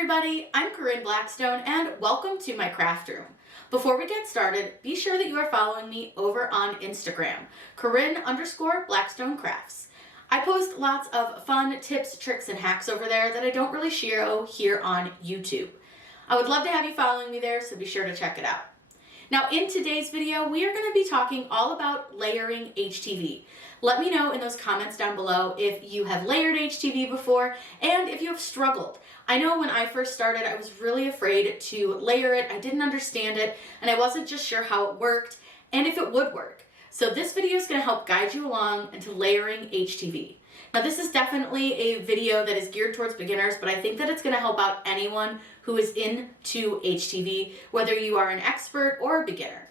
everybody, I'm Cricut Blackstone and welcome to my craft room. Before we get started, be sure that you are following me over on Instagram, Corinne_Blackstone Crafts. I post lots of fun tips, tricks, and hacks over there that I don't really share here on YouTube. I would love to have you following me there, so be sure to check it out. Now in today's video, we are going to be talking all about layering HTV. Let me know in those comments down below if you have layered HTV before and if you have struggled. I know when I first started, I was really afraid to layer it. I didn't understand it and I wasn't just sure how it worked and if it would work. So this video is going to help guide you along into layering HTV. Now this is definitely a video that is geared towards beginners, but I think that it's going to help out anyone who is into HTV, whether you are an expert or a beginner.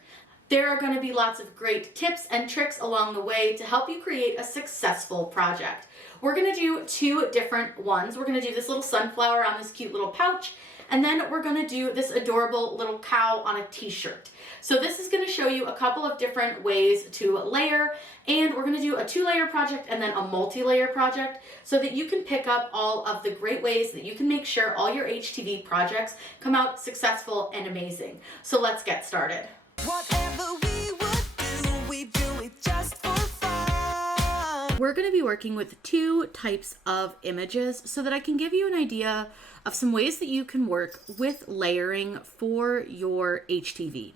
There are going to be lots of great tips and tricks along the way to help you create a successful project. We're going to do two different ones. We're going to do this little sunflower on this cute little pouch, and then we're going to do this adorable little cow on a t-shirt. So this is going to show you a couple of different ways to layer, and we're going to do a 2-layer project and then a multi-layer project so that you can pick up all of the great ways that you can make sure all your HTV projects come out successful and amazing. So let's get started. Whatever we would do, we do it just for fun. We're going to be working with two types of images so that I can give you an idea of some ways that you can work with layering for your HTV.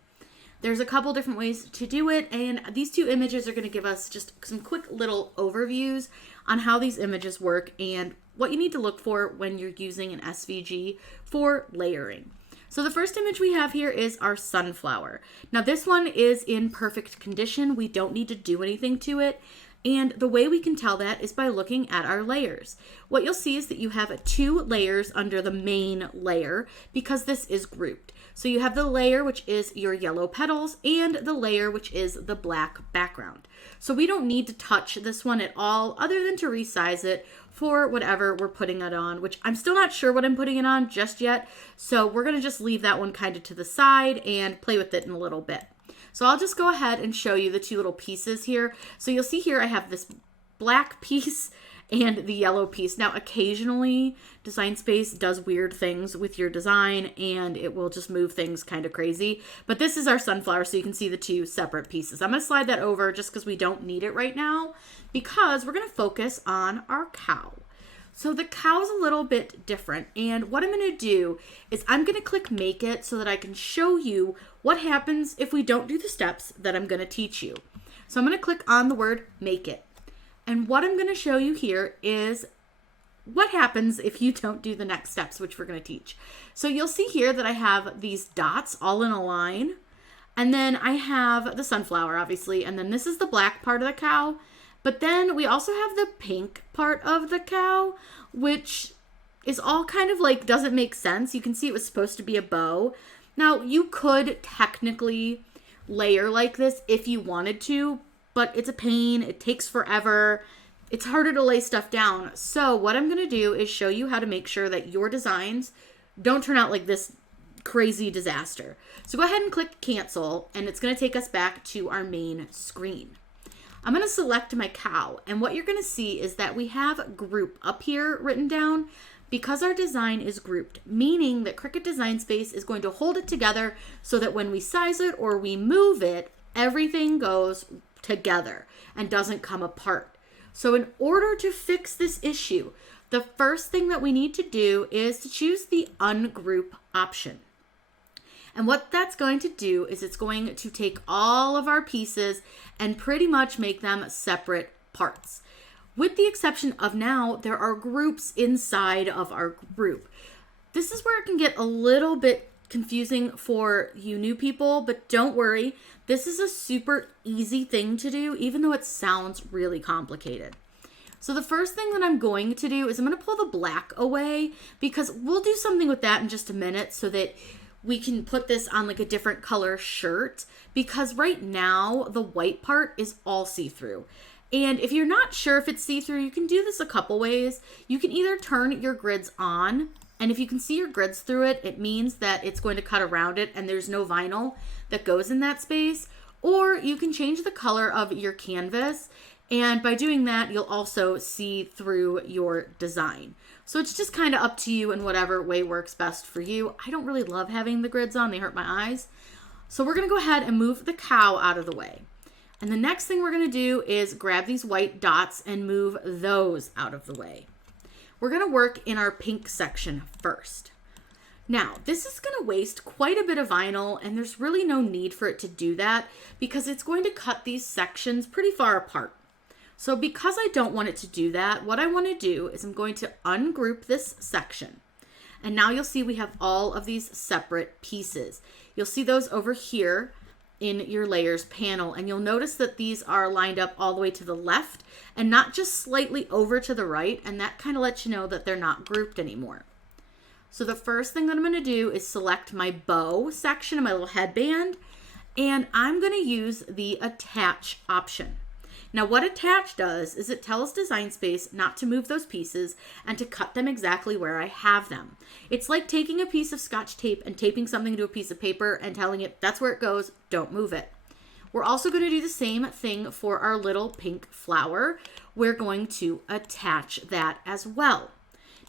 There's a couple different ways to do it, and these two images are going to give us just some quick little overviews on how these images work and what you need to look for when you're using an SVG for layering. So the first image we have here is our sunflower. Now this one is in perfect condition. We don't need to do anything to it. And the way we can tell that is by looking at our layers. What you'll see is that you have 2 layers under the main layer because this is grouped. So you have the layer which is your yellow petals and the layer which is the black background. So we don't need to touch this one at all other than to resize it for whatever we're putting it on, which I'm still not sure what I'm putting it on just yet. So we're going to just leave that one kind of to the side and play with it in a little bit. So I'll just go ahead and show you the 2 little pieces here. So you'll see here I have this black piece and the yellow piece. Now occasionally Design Space does weird things with your design and it will just move things kind of crazy. But this is our sunflower, so you can see the 2 separate pieces. I'm going to slide that over just because we don't need it right now because we're going to focus on our cow. So the cow's a little bit different, and what I'm going to do is I'm going to click Make It so that I can show you what happens if we don't do the steps that I'm going to teach you. So I'm going to click on the word Make It, and what I'm going to show you here is what happens if you don't do the next steps, which we're going to teach. So you'll see here that I have these dots all in a line, and then I have the sunflower, obviously, and then this is the black part of the cow. But then we also have the pink part of the cow, which is all kind of like doesn't make sense. You can see it was supposed to be a bow. Now, you could technically layer like this if you wanted to, but it's a pain. It takes forever. It's harder to lay stuff down. So what I'm going to do is show you how to make sure that your designs don't turn out like this crazy disaster. So go ahead and click Cancel, and it's going to take us back to our main screen. I'm going to select my cow, and what you're going to see is that we have group up here written down because our design is grouped, meaning that Cricut Design Space is going to hold it together so that when we size it or we move it, everything goes together and doesn't come apart. So in order to fix this issue, the first thing that we need to do is to choose the ungroup option. And what that's going to do is it's going to take all of our pieces and pretty much make them separate parts. With the exception of now, there are groups inside of our group. This is where it can get a little bit confusing for you new people, but don't worry. This is a super easy thing to do, even though it sounds really complicated. So the first thing that I'm going to do is I'm going to pull the black away because we'll do something with that in just a minute so that we can put this on like a different color shirt because right now the white part is all see-through. And if you're not sure if it's see-through, you can do this a couple ways. You can either turn your grids on, and if you can see your grids through it, it means that it's going to cut around it and there's no vinyl that goes in that space. Or you can change the color of your canvas And by doing that, you'll also see through your design. So it's just kind of up to you and whatever way works best for you. I don't really love having the grids on. They hurt my eyes. So we're going to go ahead and move the cow out of the way. And the next thing we're going to do is grab these white dots and move those out of the way. We're going to work in our pink section first. Now, this is going to waste quite a bit of vinyl, and there's really no need for it to do that because it's going to cut these sections pretty far apart. So because I don't want it to do that, what I want to do is I'm going to ungroup this section. And now you'll see we have all of these separate pieces. You'll see those over here in your layers panel, and you'll notice that these are lined up all the way to the left and not just slightly over to the right, and that kind of lets you know that they're not grouped anymore. So the first thing that I'm going to do is select my bow section of my little headband, and I'm going to use the attach option. Now what attach does is it tells Design Space not to move those pieces and to cut them exactly where I have them. It's like taking a piece of Scotch tape and taping something to a piece of paper and telling it that's where it goes, don't move it. We're also going to do the same thing for our little pink flower. We're going to attach that as well.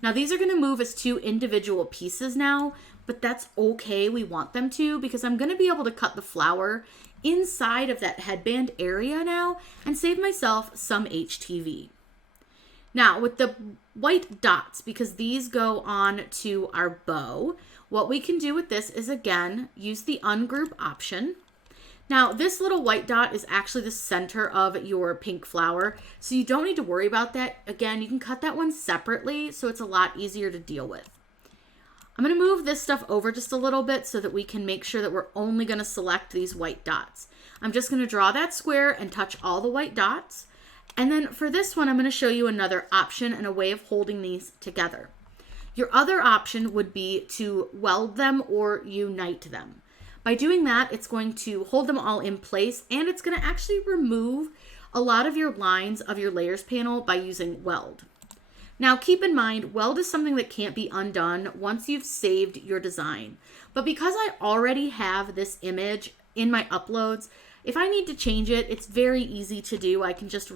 Now these are going to move as two individual pieces now, but that's okay. We want them to because I'm going to be able to cut the flower inside of that headband area now and save myself some HTV. Now with the white dots, because these go on to our bow, what we can do with this is again use the ungroup option. Now this little white dot is actually the center of your pink flower, so you don't need to worry about that. Again, you can cut that one separately so it's a lot easier to deal with. I'm going to move this stuff over just a little bit so that we can make sure that we're only going to select these white dots. I'm just going to draw that square and touch all the white dots. And then for this one, I'm going to show you another option and a way of holding these together. Your other option would be to weld them or unite them. By doing that, it's going to hold them all in place, and it's going to actually remove a lot of your lines of your layers panel by using weld. Now keep in mind, weld is something that can't be undone once you've saved your design. But because I already have this image in my uploads, if I need to change it, it's very easy to do. I can just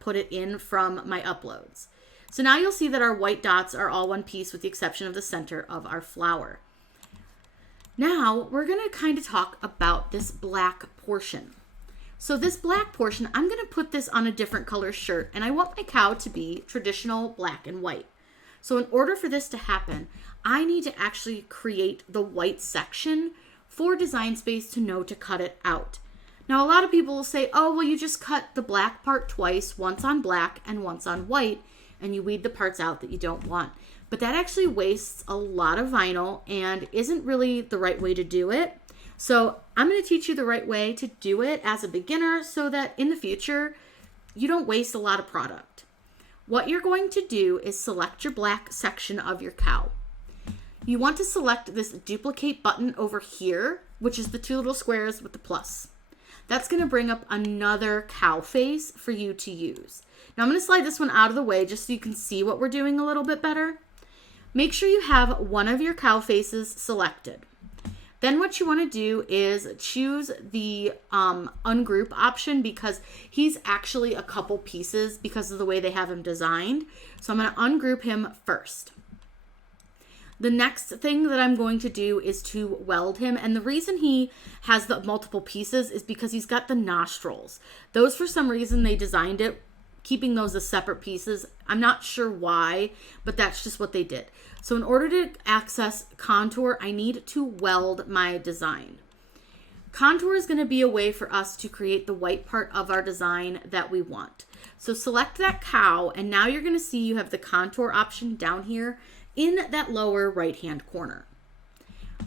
put it in from my uploads. So now you'll see that our white dots are all one piece with the exception of the center of our flower. Now we're going to kind of talk about this black portion. So this black portion, I'm going to put this on a different color shirt, and I want my cow to be traditional black and white. So in order for this to happen, I need to actually create the white section for Design Space to know to cut it out. Now a lot of people will say, oh, well, you just cut the black part twice, once on black and once on white, and you weed the parts out that you don't want. But that actually wastes a lot of vinyl and isn't really the right way to do it. So I'm going to teach you the right way to do it as a beginner so that in the future, you don't waste a lot of product. What you're going to do is select your black section of your cow. You want to select this duplicate button over here, which is the two little squares with the plus. That's going to bring up another cow face for you to use. Now I'm going to slide this one out of the way just so you can see what we're doing a little bit better. Make sure you have one of your cow faces selected. Then what you want to do is choose the ungroup option because he's actually a couple pieces because of the way they have him designed. So I'm going to ungroup him first. The next thing that I'm going to do is to weld him. And the reason he has the multiple pieces is because he's got the nostrils. Those, for some reason, they designed it keeping those as separate pieces. I'm not sure why, but that's just what they did. So in order to access contour, I need to weld my design. Contour is going to be a way for us to create the white part of our design that we want. So select that cow, and now you're going to see you have the contour option down here in that lower right-hand corner.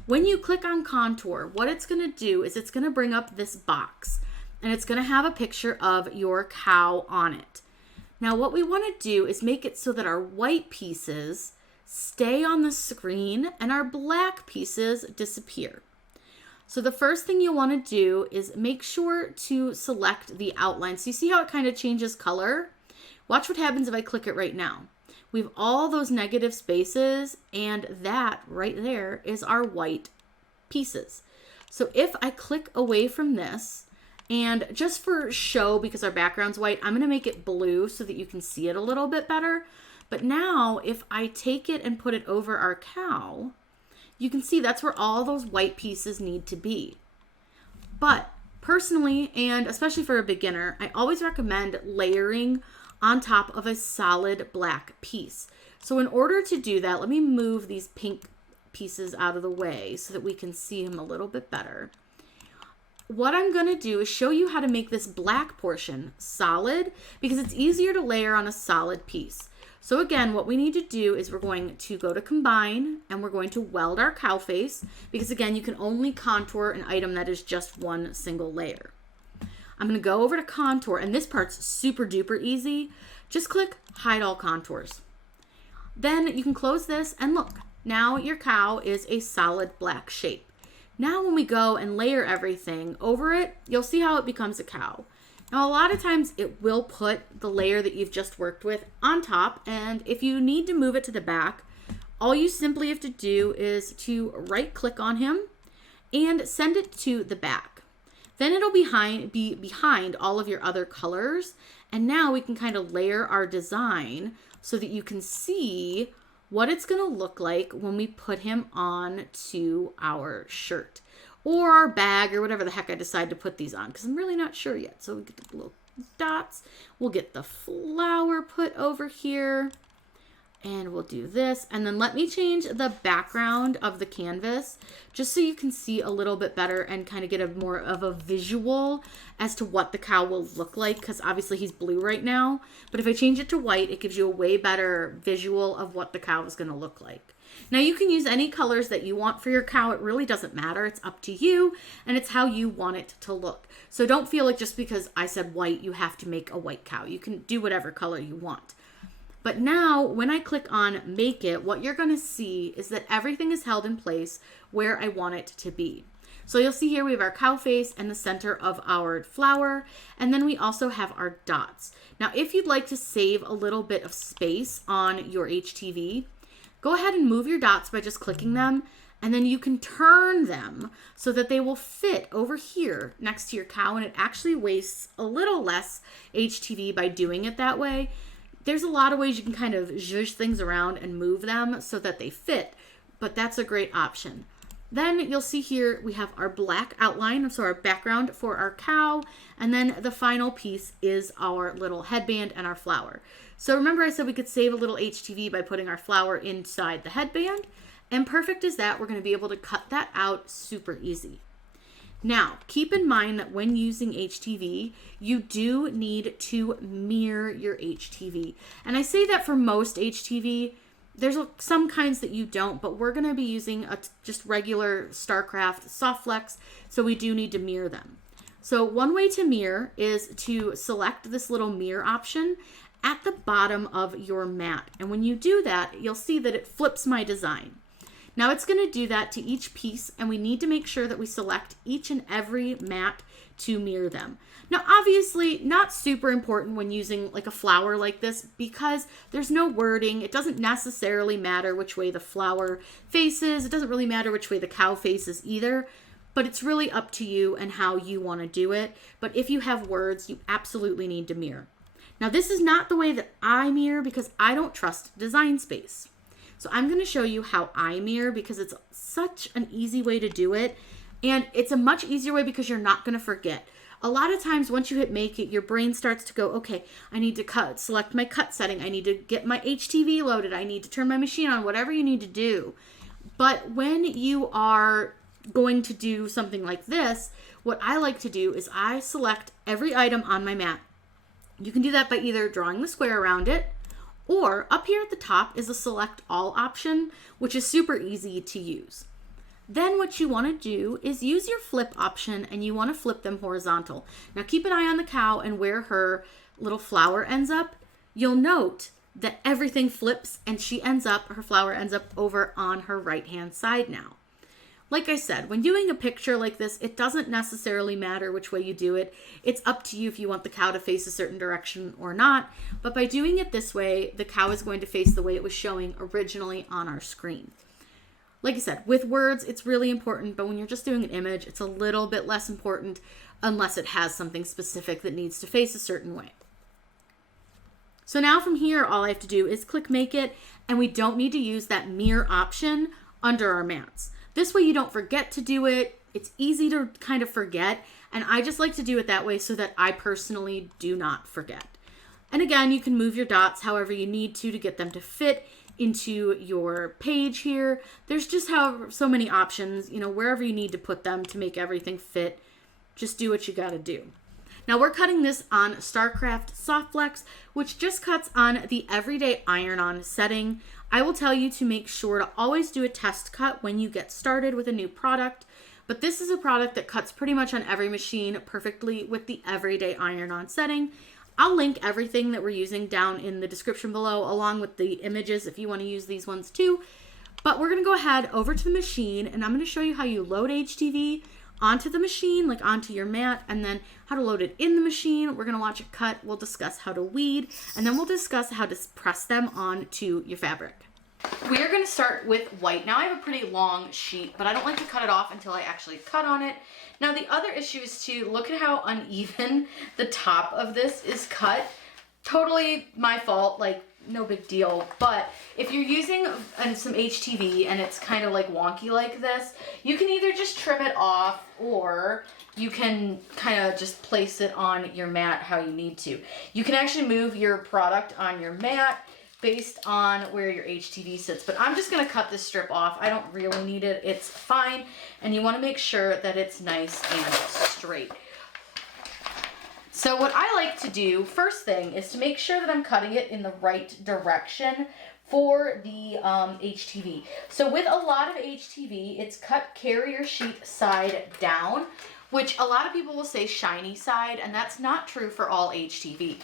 When you click on contour, what it's going to do is it's going to bring up this box, and it's going to have a picture of your cow on it. Now what we want to do is make it so that our white pieces stay on the screen and our black pieces disappear. So the first thing you want to do is make sure to select the outline. So you see how it kind of changes color? Watch what happens if I click it right now. We have all those negative spaces, and that right there is our white pieces. So if I click away from this And just for show, because our background's white, I'm going to make it blue so that you can see it a little bit better. But now if I take it and put it over our cow, you can see that's where all those white pieces need to be. But personally, and especially for a beginner, I always recommend layering on top of a solid black piece. So in order to do that, let me move these pink pieces out of the way so that we can see them a little bit better. What I'm going to do is show you how to make this black portion solid, because it's easier to layer on a solid piece. So again, what we need to do is we're going to go to combine and we're going to weld our cow face, because again, you can only contour an item that is just one single layer. I'm going to go over to contour, and this part's super duper easy. Just click hide all contours. Then you can close this and look, now your cow is a solid black shape. Now when we go and layer everything over it, you'll see how it becomes a cow. Now a lot of times it will put the layer that you've just worked with on top, and if you need to move it to the back, all you simply have to do is to right click on him and send it to the back. Then it'll be behind all of your other colors, and now we can kind of layer our design so that you can see what it's going to look like when we put him on to our shirt or our bag or whatever the heck I decide to put these on, because I'm really not sure yet. So we get the little dots. We'll get the flower put over here, and we'll do this. And then let me change the background of the canvas just so you can see a little bit better and kind of get a more of a visual as to what the cow will look like, because obviously he's blue right now. But if I change it to white, it gives you a way better visual of what the cow is going to look like. Now you can use any colors that you want for your cow. It really doesn't matter. It's up to you, and it's how you want it to look. So don't feel like just because I said white, you have to make a white cow. You can do whatever color you want. But now when I click on make it, what you're going to see is that everything is held in place where I want it to be. So you'll see here we have our cow face and the center of our flower, and then we also have our dots. Now if you'd like to save a little bit of space on your HTV, go ahead and move your dots by just clicking them, and then you can turn them so that they will fit over here next to your cow, and it actually wastes a little less HTV by doing it that way. There's a lot of ways you can kind of zhuzh things around and move them so that they fit, but that's a great option. Then you'll see here we have our black outline, so our background for our cow, and then the final piece is our little headband and our flower. So remember I said we could save a little HTV by putting our flower inside the headband, and perfect as that, we're going to be able to cut that out super easy. Now, keep in mind that when using HTV, you do need to mirror your HTV. And I say that for most HTV, there's some kinds that you don't, but we're going to be using just regular StarCraft soft flex, so we do need to mirror them. So one way to mirror is to select this little mirror option at the bottom of your mat. And when you do that, you'll see that it flips my design. Now it's going to do that to each piece, and we need to make sure that we select each and every mat to mirror them. Now obviously not super important when using like a flower like this, because there's no wording. It doesn't necessarily matter which way the flower faces. It doesn't really matter which way the cow faces either, but it's really up to you and how you want to do it. But if you have words, you absolutely need to mirror. Now this is not the way that I mirror, because I don't trust Design Space. So I'm going to show you how I mirror, because it's such an easy way to do it. And it's a much easier way because you're not going to forget. A lot of times once you hit make it, your brain starts to go, okay, I need to select my cut setting. I need to get my HTV loaded. I need to turn my machine on, whatever you need to do. But when you are going to do something like this, what I like to do is I select every item on my mat. You can do that by either drawing the square around it, or up here at the top is a select all option, which is super easy to use. Then what you want to do is use your flip option, and you want to flip them horizontal. Now keep an eye on the cow and where her little flower ends up. You'll note that everything flips, and her flower ends up over on her right hand side now. Like I said, when doing a picture like this, it doesn't necessarily matter which way you do it. It's up to you if you want the cow to face a certain direction or not. But by doing it this way, the cow is going to face the way it was showing originally on our screen. Like I said, with words, it's really important, but when you're just doing an image, it's a little bit less important unless it has something specific that needs to face a certain way. So now from here, all I have to do is click Make It, and we don't need to use that mirror option under our mats. This way you don't forget to do it. It's easy to kind of forget, and I just like to do it that way so that I personally do not forget. And again, you can move your dots however you need to get them to fit into your page here. There's just so many options, wherever you need to put them to make everything fit, just do what you gotta do. Now we're cutting this on StarCraft Soft Flex, which just cuts on the everyday iron-on setting. I will tell you to make sure to always do a test cut when you get started with a new product, but this is a product that cuts pretty much on every machine perfectly with the everyday iron-on setting. I'll link everything that we're using down in the description below, along with the images if you want to use these ones too. But we're going to go ahead over to the machine, and I'm going to show you how you load HTV onto the machine, like onto your mat, and then how to load it in the machine. We're going to watch it cut. We'll discuss how to weed, and then we'll discuss how to press them onto your fabric. We are going to start with white. Now I have a pretty long sheet, but I don't like to cut it off until I actually cut on it. Now the other issue is to look at how uneven the top of this is cut. Totally my fault, like no big deal. But if you're using some HTV and it's kind of like wonky like this, you can either just trim it off or you can kind of just place it on your mat how you need to. You can actually move your product on your mat based on where your HTV sits, but I'm just gonna cut this strip off. I don't really need it, it's fine, and you wanna make sure that it's nice and straight. So what I like to do, first thing, is to make sure that I'm cutting it in the right direction for the HTV. So with a lot of HTV, it's cut carrier sheet side down, which a lot of people will say shiny side, and that's not true for all HTV.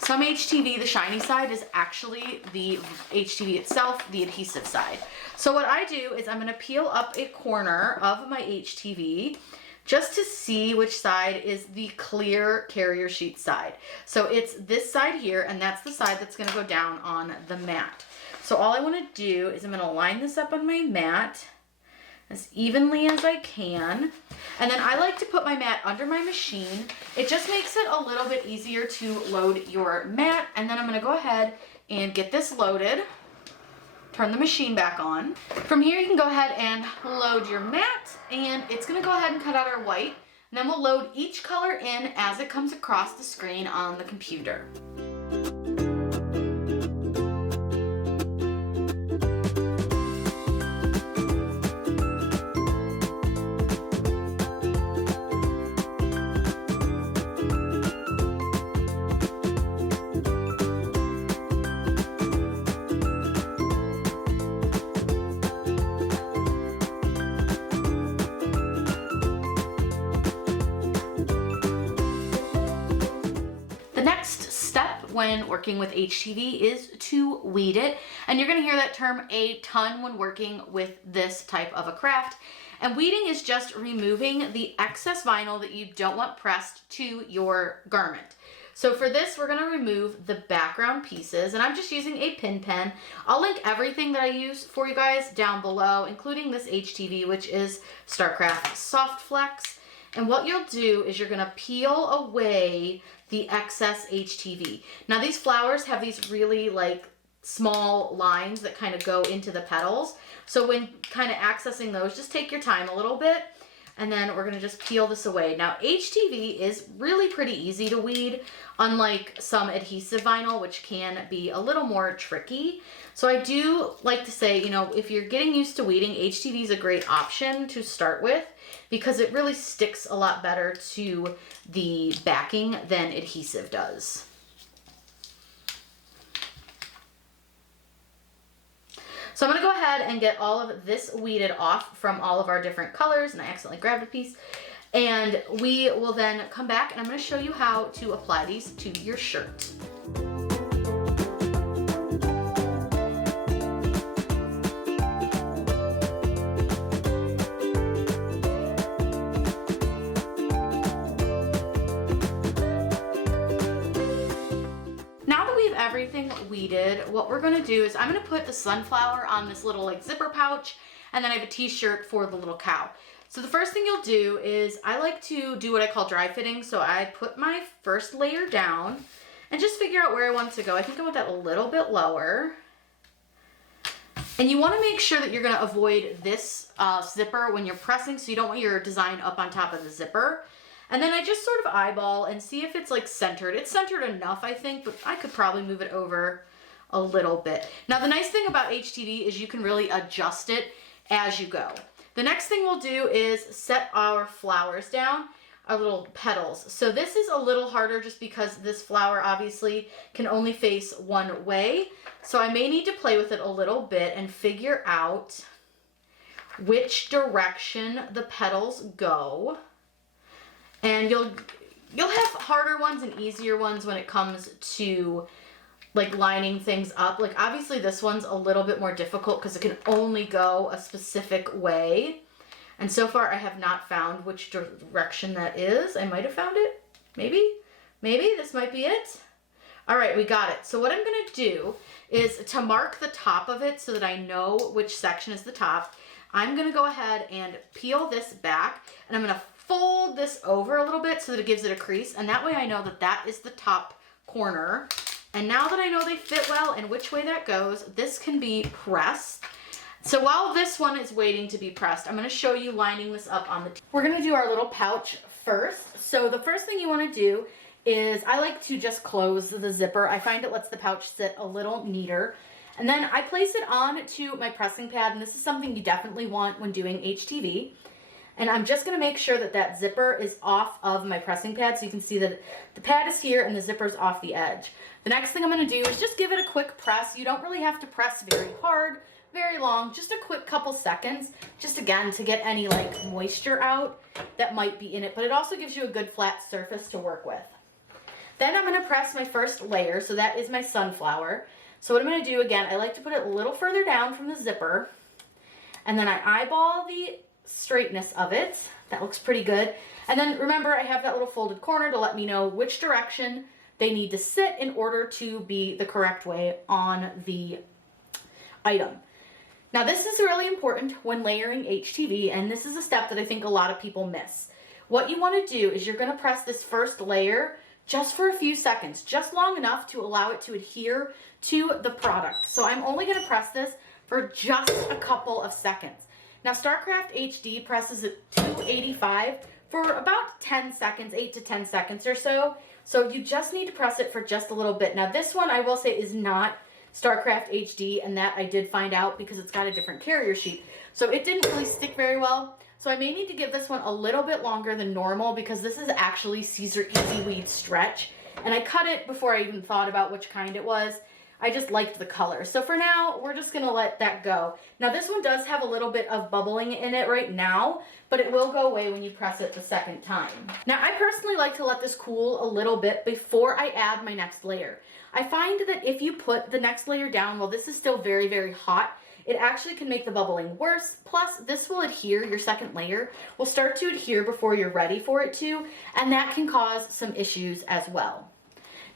Some HTV, the shiny side, is actually the HTV itself, the adhesive side. So what I do is I'm going to peel up a corner of my HTV just to see which side is the clear carrier sheet side. So it's this side here, and that's the side that's going to go down on the mat. So all I want to do is I'm going to line this up on my mat as evenly as I can. And then I like to put my mat under my machine. It just makes it a little bit easier to load your mat. And then I'm gonna go ahead and get this loaded. Turn the machine back on. From here you can go ahead and load your mat, and it's gonna go ahead and cut out our white. And then we'll load each color in as it comes across the screen on the computer. When working with HTV is to weed it, and you're going to hear that term a ton when working with this type of a craft. And weeding is just removing the excess vinyl that you don't want pressed to your garment. So for this, we're going to remove the background pieces, and I'm just using a pin pen. I'll link everything that I use for you guys down below, including this HTV, which is StarCraft Soft Flex. And what you'll do is you're going to peel away the excess HTV. Now these flowers have these really like small lines that kind of go into the petals. So when kind of accessing those, just take your time a little bit, and then we're gonna just peel this away. Now HTV is really pretty easy to weed, unlike some adhesive vinyl, which can be a little more tricky. So I do like to say, if you're getting used to weeding, HTV is a great option to start with, because it really sticks a lot better to the backing than adhesive does. So I'm going to go ahead and get all of this weeded off from all of our different colors, and I accidentally grabbed a piece. And we will then come back, and I'm going to show you how to apply these to your shirt. Everything weeded, what we're going to do is I'm going to put the sunflower on this little like zipper pouch, and then I have a t-shirt for the little cow. So the first thing you'll do is I like to do what I call dry fitting. So I put my first layer down and just figure out where I want it to go. I think I want that a little bit lower. And you want to make sure that you're going to avoid this zipper when you're pressing, so you don't want your design up on top of the zipper. And then I just sort of eyeball and see if it's like centered. It's centered enough, I think, but I could probably move it over a little bit. Now, the nice thing about HTV is you can really adjust it as you go. The next thing we'll do is set our flowers down, our little petals. So this is a little harder just because this flower obviously can only face one way. So I may need to play with it a little bit and figure out which direction the petals go. And you'll have harder ones and easier ones when it comes to like lining things up. Like obviously this one's a little bit more difficult because it can only go a specific way. And so far I have not found which direction that is. I might have found it. Maybe this might be it. All right, we got it. So what I'm gonna do is to mark the top of it so that I know which section is the top, I'm gonna go ahead and peel this back and I'm gonna fold this over a little bit so that it gives it a crease. And that way I know that that is the top corner. And now that I know they fit well and which way that goes, this can be pressed. So while this one is waiting to be pressed, I'm going to show you lining this up on the We're going to do our little pouch first. So the first thing you want to do is I like to just close the zipper. I find it lets the pouch sit a little neater. And then I place it on to my pressing pad, and this is something you definitely want when doing HTV. And I'm just going to make sure that that zipper is off of my pressing pad, so you can see that the pad is here and the zipper's off the edge. The next thing I'm going to do is just give it a quick press. You don't really have to press very hard, very long, just a quick couple seconds, just again to get any like moisture out that might be in it, but it also gives you a good flat surface to work with. Then I'm going to press my first layer, so that is my sunflower. So what I'm going to do again, I like to put it a little further down from the zipper, and then I eyeball the straightness of it. That looks pretty good. And then remember, I have that little folded corner to let me know which direction they need to sit in order to be the correct way on the item. Now this is really important when layering HTV, and this is a step that I think a lot of people miss. What you want to do is you're going to press this first layer just for a few seconds, just long enough to allow it to adhere to the product. So I'm only going to press this for just a couple of seconds. Now StarCraft HD presses at 285 for about 10 seconds, 8 to 10 seconds or so. So you just need to press it for just a little bit. Now this one I will say is not StarCraft HD, and that I did find out because it's got a different carrier sheet. So it didn't really stick very well. So I may need to give this one a little bit longer than normal because this is actually Caesar Easy Weed Stretch. And I cut it before I even thought about which kind it was. I just liked the color. So for now, we're just gonna let that go. Now this one does have a little bit of bubbling in it right now, but it will go away when you press it the second time. Now I personally like to let this cool a little bit before I add my next layer. I find that if you put the next layer down while this is still very, very hot, it actually can make the bubbling worse. Plus, this will adhere, your second layer will start to adhere before you're ready for it to, and that can cause some issues as well.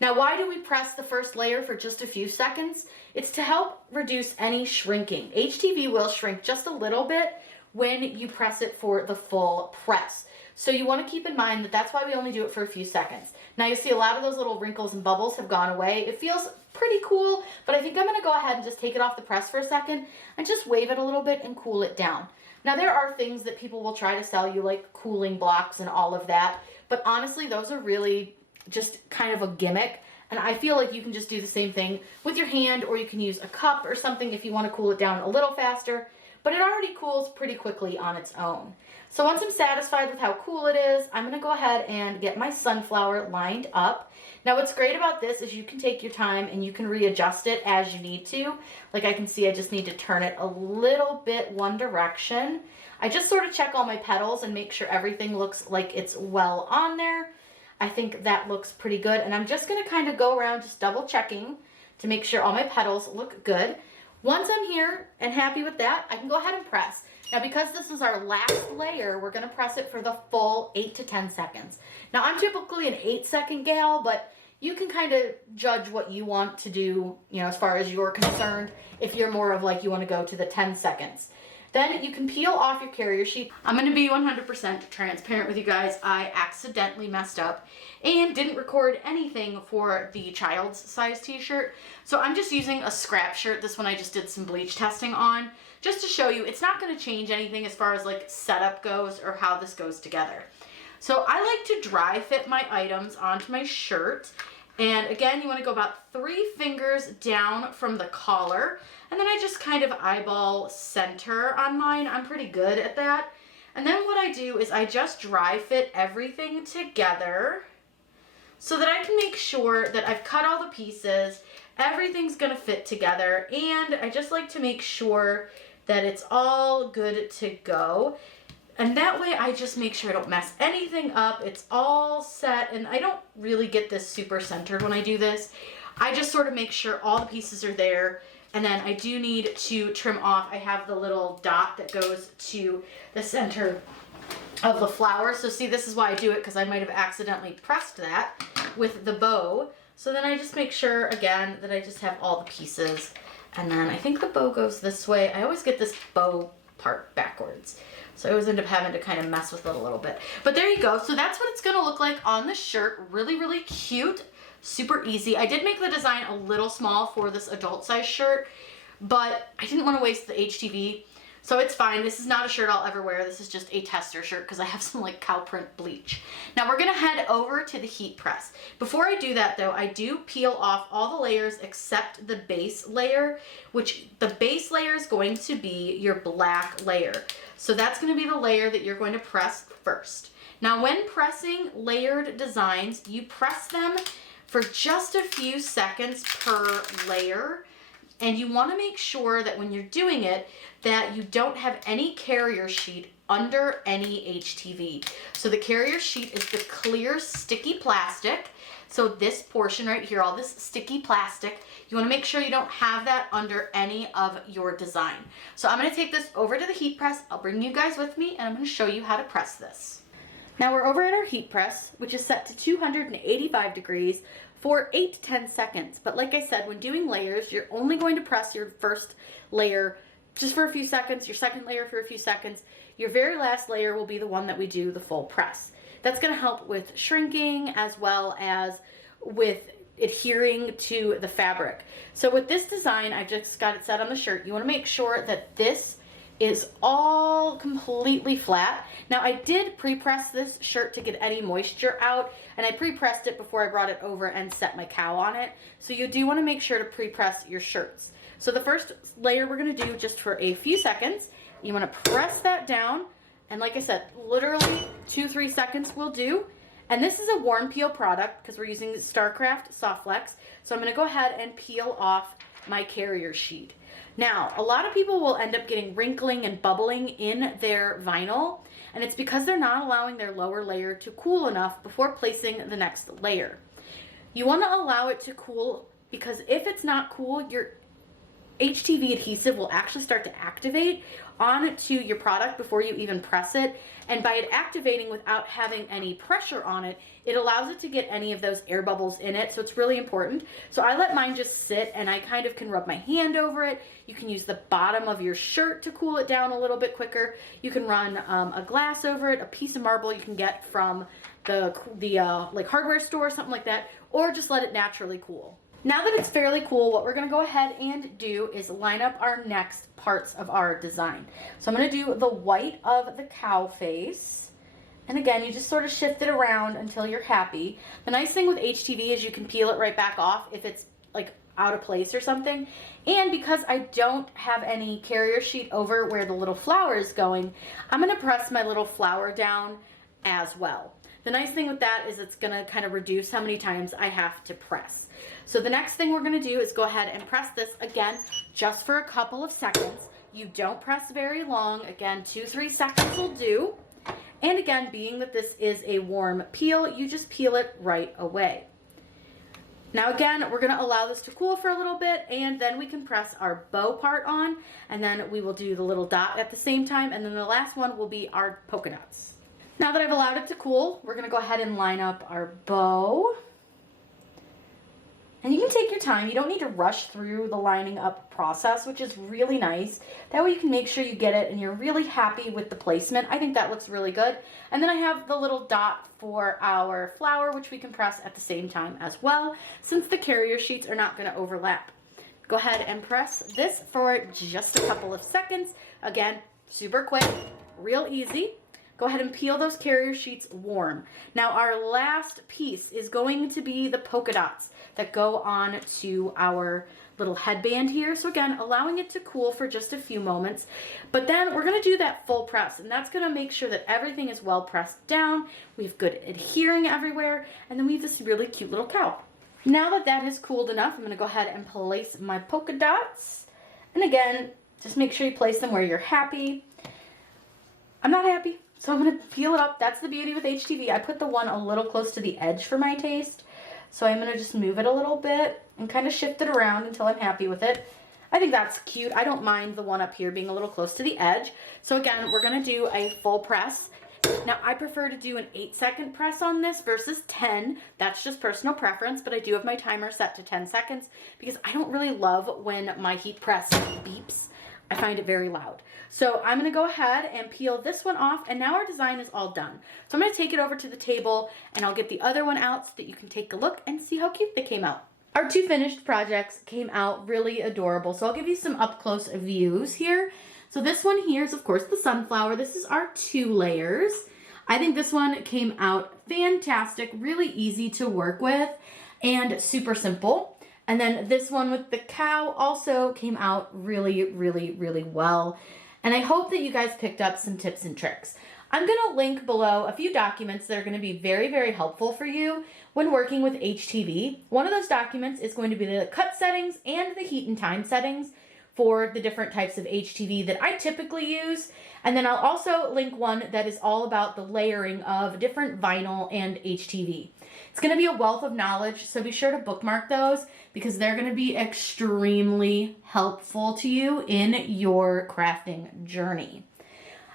Now, why do we press the first layer for just a few seconds? It's to help reduce any shrinking. HTV will shrink just a little bit when you press it for the full press. So you want to keep in mind that that's why we only do it for a few seconds. Now you see a lot of those little wrinkles and bubbles have gone away. It feels pretty cool, but I think I'm going to go ahead and just take it off the press for a second and just wave it a little bit and cool it down. Now there are things that people will try to sell you like cooling blocks and all of that, but honestly those are really just kind of a gimmick. And I feel like you can just do the same thing with your hand, or you can use a cup or something if you want to cool it down a little faster, but it already cools pretty quickly on its own. So once I'm satisfied with how cool it is, I'm going to go ahead and get my sunflower lined up. Now what's great about this is you can take your time and you can readjust it as you need to. Like I can see I just need to turn it a little bit one direction. I just sort of check all my petals and make sure everything looks like it's well on there. I think that looks pretty good, and I'm just going to kind of go around just double checking to make sure all my petals look good. Once I'm here and happy with that, I can go ahead and press. Now because this is our last layer, we're going to press it for the full 8 to 10 seconds. Now I'm typically an 8-second gal, but you can kind of judge what you want to do, you know, as far as you're concerned, if you're more of like you want to go to the 10 seconds. Then you can peel off your carrier sheet. I'm gonna be 100% transparent with you guys. I accidentally messed up and didn't record anything for the child's size t-shirt. So I'm just using a scrap shirt. This one I just did some bleach testing on, just to show you it's not gonna change anything as far as like setup goes or how this goes together. So I like to dry fit my items onto my shirt. And again, you wanna go about 3 fingers down from the collar. And then I just kind of eyeball center on mine. I'm pretty good at that. And then what I do is I just dry fit everything together so that I can make sure that I've cut all the pieces, everything's gonna fit together, and I just like to make sure that it's all good to go. And that way I just make sure I don't mess anything up. It's all set, and I don't really get this super centered when I do this. I just sort of make sure all the pieces are there. And then I do need to trim off. I have the little dot that goes to the center of the flower. So see, this is why I do it, because I might have accidentally pressed that with the bow. So then I just make sure, again, that I just have all the pieces. And then I think the bow goes this way. I always get this bow part backwards. So I always end up having to kind of mess with it a little bit. But there you go. So that's what it's going to look like on the shirt. Really, really cute. Super easy. I did make the design a little small for this adult size shirt, but I didn't want to waste the HTV, so it's fine. This is not a shirt I'll ever wear. This is just a tester shirt because I have some like cow print bleach. Now we're gonna head over to the heat press. Before I do that though, I do peel off all the layers except the base layer, which the base layer is going to be your black layer. So that's going to be the layer that you're going to press first. Now when pressing layered designs, you press them for just a few seconds per layer, and you want to make sure that when you're doing it that you don't have any carrier sheet under any HTV. So the carrier sheet is the clear sticky plastic. So this portion right here, all this sticky plastic, you want to make sure you don't have that under any of your design. So I'm going to take this over to the heat press. I'll bring you guys with me and I'm going to show you how to press this. Now we're over at our heat press, which is set to 285 degrees for 8 to 10 seconds. But like I said, when doing layers, you're only going to press your first layer just for a few seconds, your second layer for a few seconds. Your very last layer will be the one that we do the full press. That's going to help with shrinking as well as with adhering to the fabric. So with this design, I've just got it set on the shirt. You want to make sure that this is all completely flat. Now I did pre-press this shirt to get any moisture out, and I pre-pressed it before I brought it over and set my cowl on it. So you do want to make sure to pre-press your shirts. So the first layer we're going to do just for a few seconds, you want to press that down, and like I said, literally 2-3 seconds will do. And this is a warm peel product because we're using Starcraft Soft Flex. So I'm going to go ahead and peel off my carrier sheet. Now, a lot of people will end up getting wrinkling and bubbling in their vinyl, and it's because they're not allowing their lower layer to cool enough before placing the next layer. You want to allow it to cool because if it's not cool, your HTV adhesive will actually start to activate onto your product before you even press it, and by it activating without having any pressure on it, it allows it to get any of those air bubbles in it, so it's really important. So I let mine just sit, and I kind of can rub my hand over it. You can use the bottom of your shirt to cool it down a little bit quicker. You can run a glass over it, a piece of marble you can get from the like hardware store, something like that, or just let it naturally cool. Now that it's fairly cool, what we're going to go ahead and do is line up our next parts of our design. So I'm going to do the white of the cow face. And again, you just sort of shift it around until you're happy. The nice thing with HTV is you can peel it right back off if it's like out of place or something. And because I don't have any carrier sheet over where the little flower is going, I'm going to press my little flower down as well. The nice thing with that is it's going to kind of reduce how many times I have to press. So the next thing we're going to do is go ahead and press this again just for a couple of seconds. You don't press very long. Again, 2-3 seconds will do. And again, being that this is a warm peel, you just peel it right away. Now again, we're going to allow this to cool for a little bit, and then we can press our bow part on, and then we will do the little dot at the same time, and then the last one will be our polka dots. Now that I've allowed it to cool, we're going to go ahead and line up our bow. And you can take your time. You don't need to rush through the lining up process, which is really nice. That way you can make sure you get it and you're really happy with the placement. I think that looks really good. And then I have the little dot for our flower, which we can press at the same time as well, since the carrier sheets are not going to overlap. Go ahead and press this for just a couple of seconds. Again, super quick, real easy. Go ahead and peel those carrier sheets warm. Now our last piece is going to be the polka dots that go on to our little headband here. So again, allowing it to cool for just a few moments, but then we're gonna do that full press, and that's gonna make sure that everything is well pressed down. We have good adhering everywhere, and then we have this really cute little cow. Now that that has cooled enough, I'm gonna go ahead and place my polka dots. And again, just make sure you place them where you're happy. I'm not happy, so I'm gonna peel it up. That's the beauty with HTV. I put the one a little close to the edge for my taste. So I'm gonna just move it a little bit and kind of shift it around until I'm happy with it. I think that's cute. I don't mind the one up here being a little close to the edge. So again, we're gonna do a full press. Now I prefer to do an 8-second press on this versus 10. That's just personal preference, but I do have my timer set to 10 seconds because I don't really love when my heat press beeps. I find it very loud. So I'm gonna go ahead and peel this one off, and now our design is all done. So I'm gonna take it over to the table and I'll get the other one out so that you can take a look and see how cute they came out. Our two finished projects came out really adorable. So I'll give you some up close views here. So this one here is of course the sunflower. This is our 2 layers. I think this one came out fantastic, really easy to work with and super simple. And then this one with the cow also came out really, really, really well. And I hope that you guys picked up some tips and tricks. I'm gonna link below a few documents that are gonna be very, very helpful for you when working with HTV. One of those documents is going to be the cut settings and the heat and time settings for the different types of HTV that I typically use. And then I'll also link one that is all about the layering of different vinyl and HTV. It's going to be a wealth of knowledge, so be sure to bookmark those because they're going to be extremely helpful to you in your crafting journey.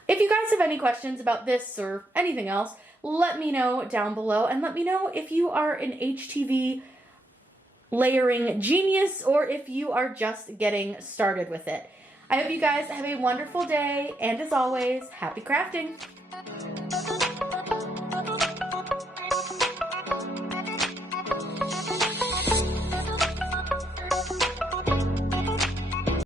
If you guys have any questions about this or anything else, let me know down below, and let me know if you are an HTV layering genius or if you are just getting started with it. I hope you guys have a wonderful day, and as always, happy crafting!